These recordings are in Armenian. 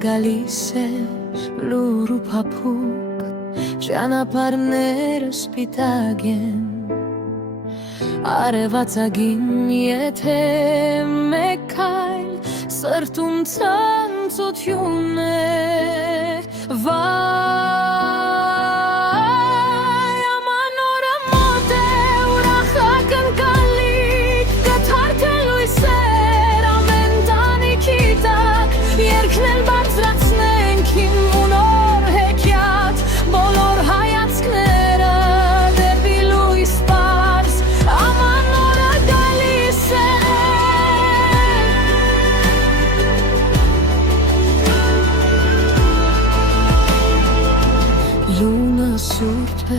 գալիս էր լուր ու փափուկ, ճանապարհները սպիտակ են, արևածագին եթե մեկ քայլ, սրտում ցնծություն է, վայ, աման օրը մոտ է, ուրախ ակնկալիք, կթարթեն լույսեր ամեն տանիքի տակ, երկնել բարձրացնենք իմ ու նոր հեքիաթ, բոլոր հայացքները դեպի լույս պարզ, աման օրը գալիս է։ Լունը սուրբ է,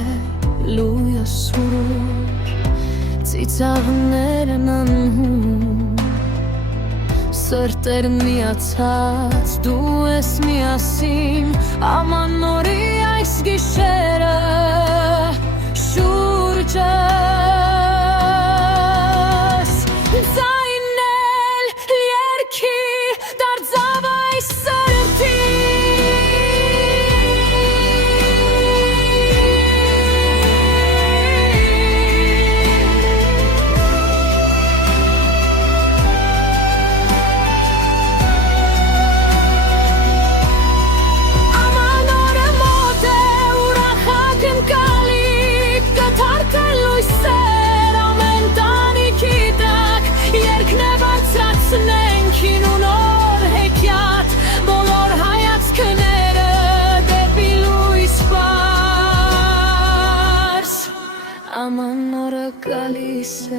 լույը սուրոր, ծիծաղներն անհուն, սրտերն միացած, դու ես միասին, աման նորի այս գիշերը շուրջս, ձայնել երգի դարձավ այս սրտի, aman ora գալիս է։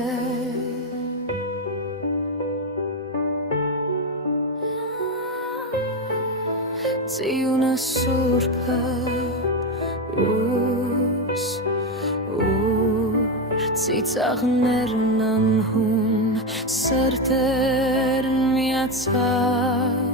Ձիունը սուրբ է, ուս, ուր, ծիծաղներն անհուն, սրտերն միացած,